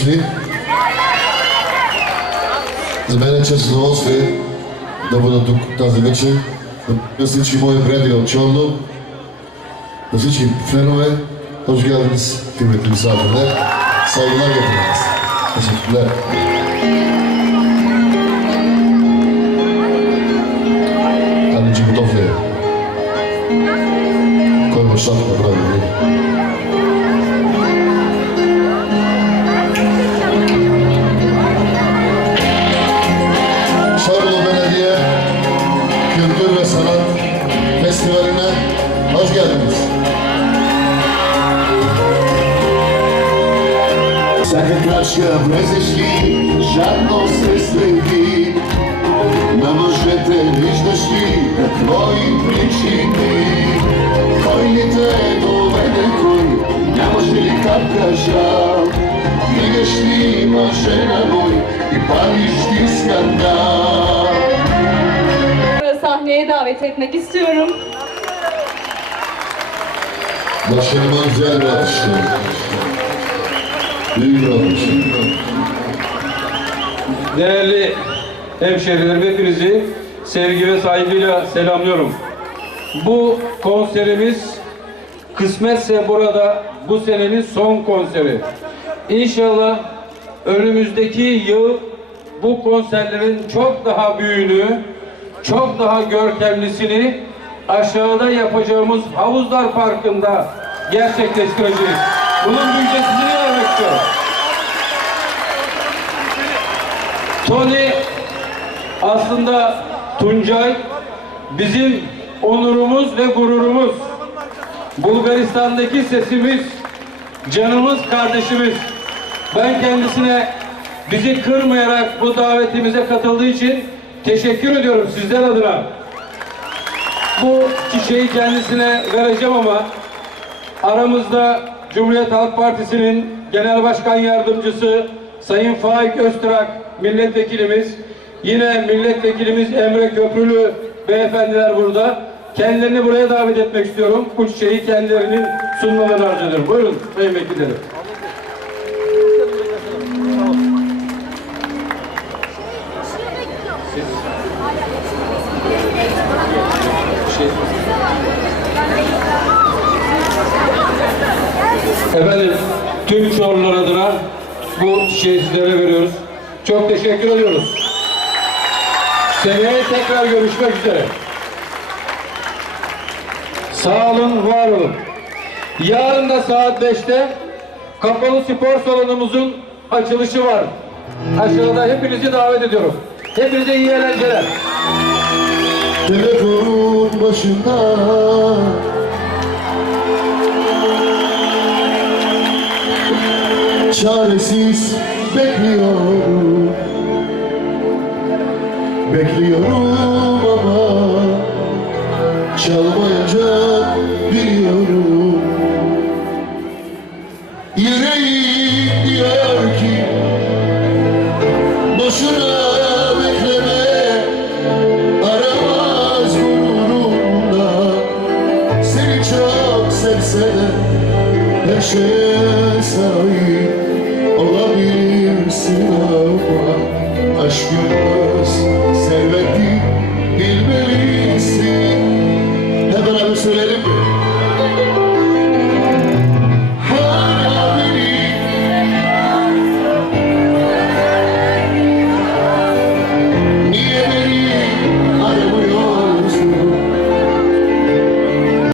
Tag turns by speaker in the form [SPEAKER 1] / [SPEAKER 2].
[SPEAKER 1] dobrodošli. За мен е чест удоволствие да бъда тук тази вечер, на всички мои приятели от Чондо, на всички фенове, hoş geldiniz kıymetli misafirler. Saygılar getirdiniz. Teşekkürler. Hoş geldiniz.
[SPEAKER 2] Sakit aşka bezişki, żadną stresliki. Na możete liczności, twoi przyczyny. Kojnie tego wedekuj, na możli kapkasia. Biegasz ty marzena mój i palisz ty skandal.
[SPEAKER 3] Sahneye davet etmek istiyorum.
[SPEAKER 1] Başkanıma güzel bir alkışlar. Büyük bir alkış.
[SPEAKER 4] Değerli hemşehrilerim hepinizi sevgi ve saygıyla selamlıyorum. Bu konserimiz kısmetse burada bu senenin son konseri. İnşallah önümüzdeki yıl bu konserlerin çok daha büyüğünü, çok daha görkemlisini aşağıda yapacağımız Havuzlar Parkı'nda gerçekleştireceğiz. Bunun müjdesini vermek istiyorum. Tony aslında Tuncay bizim onurumuz ve gururumuz. Bulgaristan'daki sesimiz, canımız, kardeşimiz. Ben kendisine bizi kırmayarak bu davetimize katıldığı için teşekkür ediyorum sizler adına. Bu çiçeği kendisine vereceğim ama aramızda Cumhuriyet Halk Partisi'nin Genel Başkan Yardımcısı Sayın Faik Öztürk milletvekilimiz, yine milletvekilimiz Emre Köprülü beyefendiler burada. Kendilerini buraya davet etmek istiyorum. Bu çiçeği kendilerinin sunmalarını arz ediyorum. Buyurun Sayın Vekillerim. Efendim tüm Çorlular adına bu çiçeği sizlere veriyoruz. Çok teşekkür ediyoruz. Seneye tekrar görüşmek üzere. Sağ olun, var olun. Yarın da saat 5'te kapalı spor salonumuzun açılışı var. Aşağıda hepinizi davet ediyorum. Hepinize iyi eğlenceler.
[SPEAKER 1] Başında. Çaresiz bekliyorum. Bekliyorum serce, jeszcze.